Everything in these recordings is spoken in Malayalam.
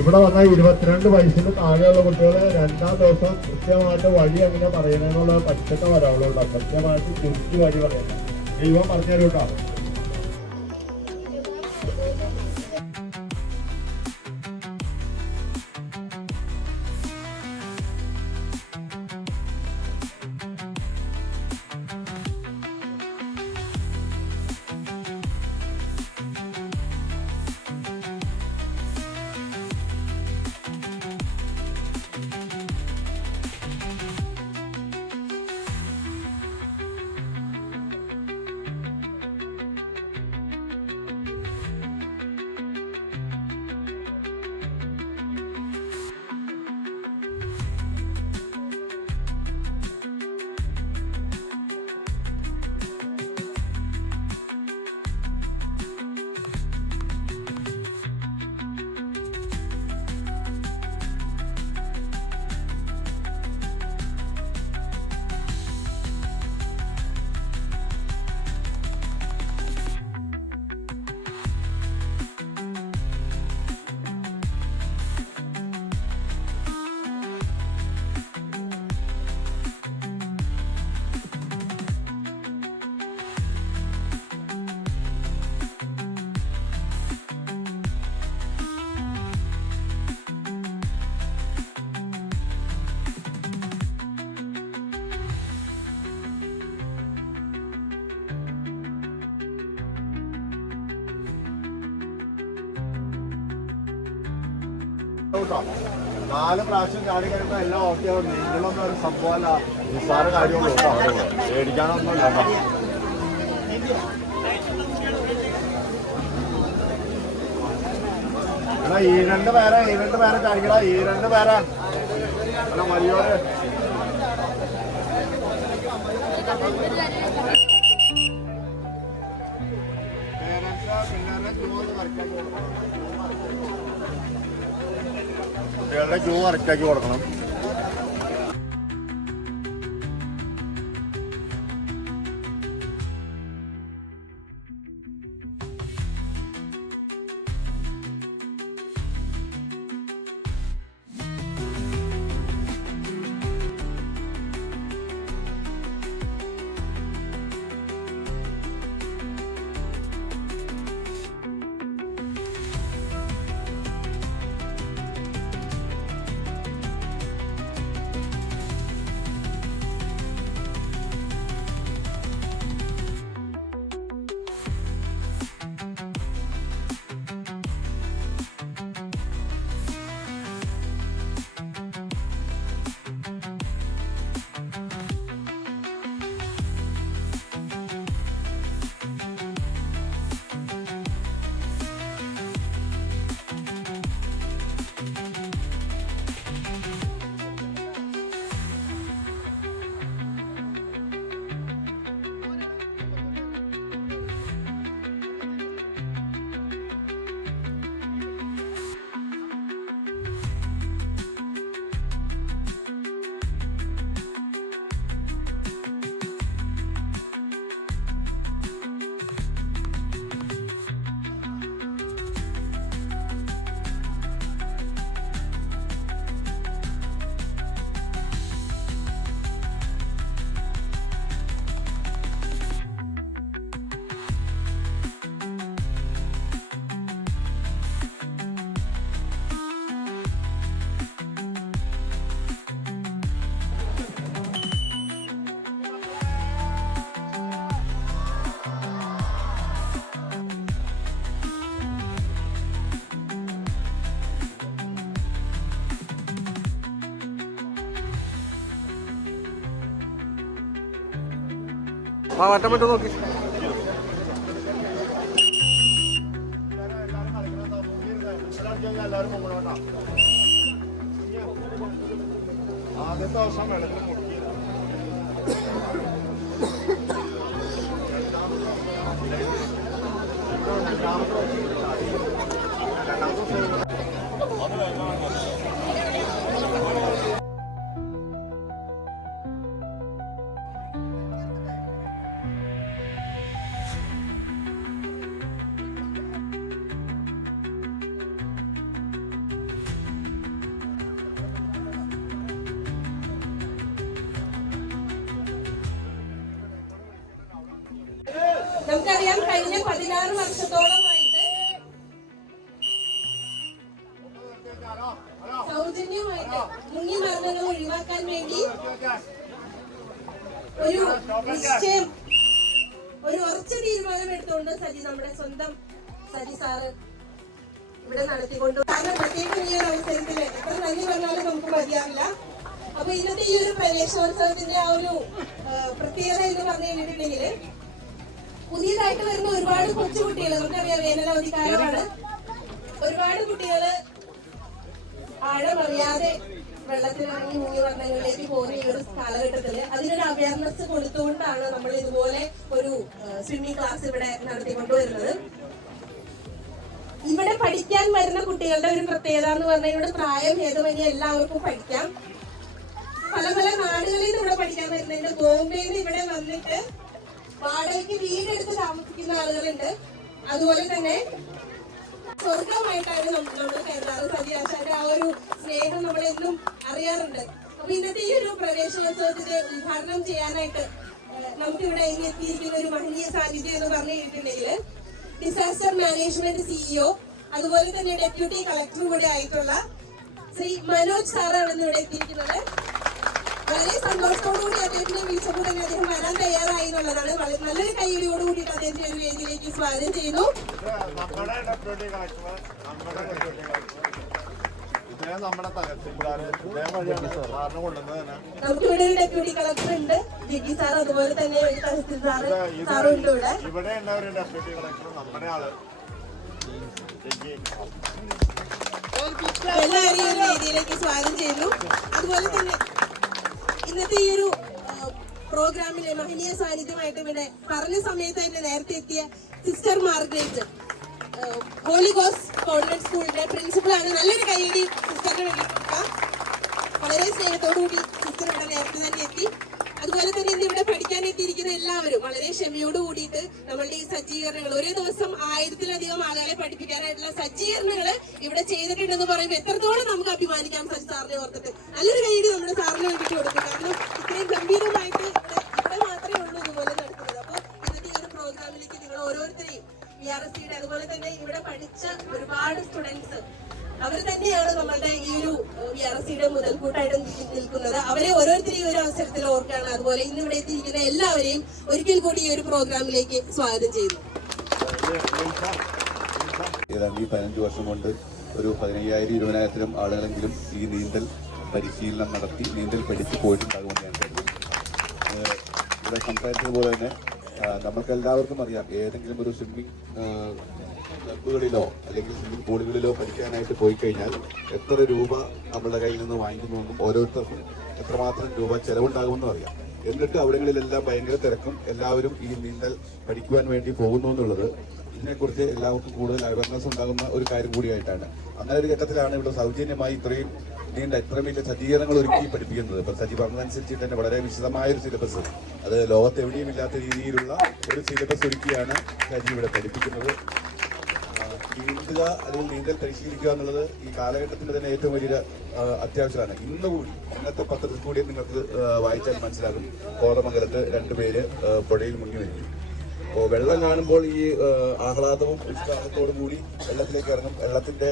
ഇവിടെ വന്ന 22 വയസ്സിന് താഴെയുള്ള കുട്ടികളെ 2ാം ദിവസം കൃത്യമായിട്ട് വഴി എങ്ങനെ പറയണമെന്നുള്ള പഠിച്ചിട്ട് വരാവുള്ളൂ. കൃത്യമായിട്ട് തിരിച്ചു വഴി പറയണം. ദൈവം പറഞ്ഞു തരൂട്ടോ. നാല് പ്രാവശ്യം ചാടി കഴിയുമ്പോൾ എല്ലാം ഓക്കെ ആവും. നീന്തലൊന്നും ഒരു സംഭവമല്ല, നിസ്സാര കാര്യമുള്ളൂ കേട്ടോ. പേടിക്കാനൊന്നുമില്ല കേട്ടോ. എടാ ഈ രണ്ട് പേരെ ചാടിക്കടാ. ഈ 2 പേരെ അല്ല മരിയോട് കുട്ടികളുടെ ക്യൂ കറക്റ്റാക്കി കൊടുക്കണം. മാറ്റാൻ പറ്റുമോ നോക്കി. ആദ്യത്തെ വർഷം വെള്ളത്തിൽ മുക്കി നമുക്കറിയാം കഴിഞ്ഞ 16 വർഷത്തോളമായിട്ട് സൗജന്യമായിട്ട് മുങ്ങി മരണങ്ങൾ ഒഴിവാക്കാൻ വേണ്ടി ഒരു നിശ്ചയം, ഒരു ഉറച്ച തീരുമാനം എടുത്തുകൊണ്ട് നമ്മുടെ സ്വന്തം സജി സാറ് ഇവിടെ നടത്തിക്കൊണ്ട്, കാരണം പ്രത്യേകം ഈ ഒരു അവസരത്തിൽ എത്ര നന്ദി പറഞ്ഞാലും നമുക്ക് മതിയാവില്ല. അപ്പൊ ഇന്നത്തെ ഈ ഒരു പ്രവേശനോത്സവത്തിന്റെ ആ ഒരു പ്രത്യേകത എന്ന് പറഞ്ഞു കഴിഞ്ഞിട്ടുണ്ടെങ്കിൽ, പുതിയതായിട്ട് വരുന്ന ഒരുപാട് കൊച്ചുകുട്ടികൾ, നമുക്കറിയാം വേനലവധിക്കാലമാണ്, ഒരുപാട് കുട്ടികള് ആഴമറിയാതെ വെള്ളത്തിലിറങ്ങി മുങ്ങി വർണ്ണങ്ങളിലേക്ക് പോകുന്ന ഈ ഒരു കാലഘട്ടത്തില് അതിനൊരു അവയർനെസ് കൊടുത്തുകൊണ്ടാണ് നമ്മൾ ഇതുപോലെ ഒരു സ്വിമ്മിംഗ് ക്ലാസ് ഇവിടെ നടത്തിക്കൊണ്ടുവരുന്നത്. ഇവിടെ പഠിക്കാൻ വരുന്ന കുട്ടികളുടെ ഒരു പ്രത്യേകത എന്ന് പറഞ്ഞാൽ ഇവിടെ പ്രായഭേദമന്യേ എല്ലാവർക്കും പഠിക്കാം. പല പല നാടുകളിൽ നിന്ന് ഇവിടെ പഠിക്കാൻ വരുന്നുണ്ട്. ബോംബെയിൽ നിന്ന് ഇവിടെ വന്നിട്ട് വാടകയ്ക്ക് വീടെടുത്ത് താമസിക്കുന്ന ആളുകളുണ്ട്. അതുപോലെ തന്നെ സ്വർഗമായിട്ടാണ് നമ്മൾ കരുതാറ്. സജിയാശാന്റെ ആ ഒരു സ്നേഹം നമ്മളെന്നും അറിയാറുണ്ട്. അപ്പൊ ഇന്നത്തെ ഈ ഒരു പ്രവേശനോത്സവത്തിന്റെ ഉദ്ഘാടനം ചെയ്യാനായിട്ട് നമുക്കിവിടെ ഇന്ന് എത്തിയിരിക്കുന്ന ഒരു മഹനീയ സാന്നിധ്യം എന്ന് പറഞ്ഞു കഴിഞ്ഞിട്ടുണ്ടെങ്കിൽ, ഡിസാസ്റ്റർ മാനേജ്മെന്റ് CEO, അതുപോലെ തന്നെ ഡെപ്യൂട്ടി കളക്ടർ കൂടെ ആയിട്ടുള്ള ശ്രീ മനോജ് സാറാണ് ഇവിടെ എത്തിയിരിക്കുന്നത്. വളരെ സന്തോഷത്തോടുകൂടി അദ്ദേഹത്തിനെ വിളിച്ചപ്പോൾ തന്നെ അദ്ദേഹം വരാൻ തയ്യാറായി എന്നുള്ളതാണ്. നല്ലൊരു കൈയടിയോടുകൂടിയിട്ട് അദ്ദേഹത്തിന്റെ ഒരു വേദിയിലേക്ക് സ്വാഗതം ചെയ്യുന്നു. നമുക്കിവിടെ ഒരു ഡെപ്യൂട്ടി കളക്ടർ ഉണ്ട്, ജിഗി സാർ, അതുപോലെ തന്നെ ഒരു തഹസിൽദാർ സാറും ഉണ്ട് ഇവിടെ. എല്ലാവരെയും ഒരു വേദിയിലേക്ക് സ്വാഗതം ചെയ്യുന്നു. അതുപോലെ തന്നെ ഇന്നത്തെ ഈ ഒരു പ്രോഗ്രാമിലെ മഹനീയ സാന്നിധ്യമായിട്ട് ഇവിടെ പറഞ്ഞ സമയത്ത് തന്നെ നേരത്തെ എത്തിയ sister Margate, holy ghost convent സ്കൂളിന്റെ പ്രിൻസിപ്പളാണ്. നല്ലൊരു കൈയടി സിസ്റ്ററിന് വേണ്ടി കൊടുക്കാം. വളരെ സ്നേഹത്തോടുകൂടി സിസ്റ്റർ ഇവിടെ നേരത്തെ തന്നെ എത്തി. അതുപോലെ തന്നെ ഇന്ന് ഇവിടെ പഠിക്കാൻ എത്തിയിരിക്കുന്ന എല്ലാവരും വളരെ ക്ഷമയോട് കൂടിയിട്ട് നമ്മളുടെ ഈ സജ്ജീകരണങ്ങൾ, ഒരേ ദിവസം 1000-ലധികം ആളുകളെ പഠിപ്പിക്കാനായിട്ടുള്ള സജ്ജീകരണങ്ങൾ ഇവിടെ ചെയ്തിട്ടുണ്ടെന്ന് പറയുമ്പോൾ എത്രത്തോളം നമുക്ക് അഭിമാനിക്കാം സജി സാറിനെ ഓർത്തിട്ട്. നല്ലൊരു കൈയടി നമ്മുടെ സാറിന് വേണ്ടിയിട്ട് കൊടുക്കും. കാരണം ഇത്രയും ഗംഭീരമായിട്ട് ഇവിടെ മാത്രമേ ഉള്ളൂ ഇതുപോലെ നടക്കുന്നത്. അപ്പോൾ ഇന്നത്തെ ഈ ഒരു പ്രോഗ്രാമിലേക്ക് നിങ്ങൾ ഓരോരുത്തരെയും VRSCയുടെ, അതുപോലെ തന്നെ ഇവിടെ പഠിച്ച ഒരുപാട് സ്റ്റുഡൻസ്, അവർ തന്നെയാണ് നമ്മളുടെ ഈ ഒരു VRSCയുടെ മുതൽക്കൂട്ടായിട്ട് നിൽക്കുന്നത്. അവരെ ഓരോരുത്തരെയും ഒരു അവസരത്തിൽ ഓർക്കാണ്. അതുപോലെ ഇന്ന് ഇവിടെ എത്തിയിരിക്കുന്ന എല്ലാവരെയും ഒരിക്കൽ കൂടി ഈ ഒരു പ്രോഗ്രാമിലേക്ക് സ്വാഗതം ചെയ്യുന്നു. ഏതാണ്ട് ഈ 15 വർഷം കൊണ്ട് ഒരു 15,000-20,000 ആളുകളെങ്കിലും ഈ നീന്തൽ പരിശീലനം നടത്തി നീന്തൽ പഠിച്ചു പോയിട്ടുണ്ടാകുമെന്ന് ഞാൻ കരുതുന്നു. ഇവിടെ സംസാരിച്ചതുപോലെ തന്നെ നമുക്ക് എല്ലാവർക്കും അറിയാം, ഏതെങ്കിലും ഒരു സ്വിമ്മിംഗ് ക്ലബുകളിലോ അല്ലെങ്കിൽ സ്വിമ്മിംഗ് പൂളുകളിലോ പഠിക്കാനായിട്ട് പോയി കഴിഞ്ഞാൽ എത്ര രൂപ നമ്മളുടെ കയ്യിൽ നിന്ന് വാങ്ങിക്കുന്നുവെന്നും ഓരോരുത്തർക്കും എത്രമാത്രം രൂപ ചെലവുണ്ടാകുമെന്നും അറിയാം. എന്നിട്ട് അവിടങ്ങളിലെല്ലാം ഭയങ്കര തിരക്കും, എല്ലാവരും ഈ നീന്തൽ പഠിക്കുവാൻ വേണ്ടി പോകുന്നു എന്നുള്ളത് ഇതിനെക്കുറിച്ച് എല്ലാവർക്കും കൂടുതൽ അവയർനെസ് ഉണ്ടാകുന്ന ഒരു കാര്യം കൂടിയായിട്ടാണ്. അങ്ങനെ ഒരു ഘട്ടത്തിലാണ് ഇവിടെ സൗജന്യമായി ഇത്രയും വലിയ സജ്ജീകരണങ്ങൾ ഒരുക്കി പഠിപ്പിക്കുന്നത്. ഇപ്പം സജി പറഞ്ഞതനുസരിച്ചിട്ട് തന്നെ വളരെ വിശദമായ ഒരു സിലബസ്, അത് ലോകത്ത് എവിടെയും ഇല്ലാത്ത രീതിയിലുള്ള ഒരു സിലബസ് ഒരുക്കിയാണ് സജി ഇവിടെ പഠിപ്പിക്കുന്നത്. നീന്തുക അല്ലെങ്കിൽ നീന്തൽ പരിശീലിക്കുക എന്നുള്ളത് ഈ കാലഘട്ടത്തിന്റെ തന്നെ ഏറ്റവും വലിയൊരു അത്യാവശ്യമാണ്. ഇന്നുകൂടി ഇന്നത്തെ പത്രത്തിൽ കൂടി നിങ്ങൾക്ക് വായിച്ചാൽ മനസ്സിലാകും, കോതമംഗലത്ത് 2 പേര് പുഴയിൽ മുങ്ങി നിൽക്കും. അപ്പോൾ വെള്ളം കാണുമ്പോൾ ഈ ആഹ്ലാദവും ഉത്സാഹത്തോടും കൂടി വെള്ളത്തിലേക്ക് ഇറങ്ങും. വെള്ളത്തിന്റെ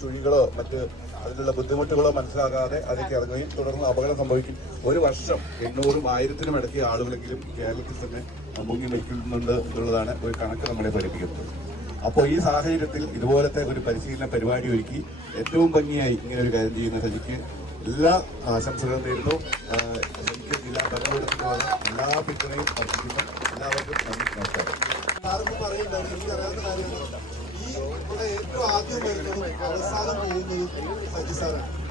ചുഴികളോ മറ്റ് അതിലുള്ള ബുദ്ധിമുട്ടുകളോ മനസ്സിലാകാതെ അതിലേക്ക് ഇറങ്ങുകയും തുടർന്ന് അപകടം സംഭവിക്കും. ഒരു വർഷം 800-1000 ഇടയ്ക്ക് ആളുകളെങ്കിലും കേരളത്തിൽ തന്നെ മുങ്ങി നിൽക്കുന്നുണ്ട് എന്നുള്ളതാണ് ഒരു കണക്ക് നമ്മളെ പഠിപ്പിക്കുന്നത്. അപ്പോൾ ഈ സാഹചര്യത്തിൽ ഇതുപോലത്തെ ഒരു പരിശീലന പരിപാടി ഒരുക്കി ഏറ്റവും ഭംഗിയായി ഇങ്ങനെ ഒരു കാര്യം ചെയ്യുന്ന സജിക്ക് എല്ലാ ആശംസകളും നേരുന്നു. സജിക്ക് ജില്ലാ ഭരണകൂടത്തിനുള്ള എല്ലാ പിന്തുണയും അർപ്പിക്കുന്നു. എല്ലാവർക്കും നന്ദി, നമസ്കാരം. സാറൊന്നും പറയുന്നുണ്ട്, എനിക്കറിയാവുന്ന കാര്യങ്ങളല്ല. ഈ ഇവിടെ ഏറ്റവും ആദ്യം വരുന്നതും അവസാനം പോകുന്നതും സജി സാറാണ്.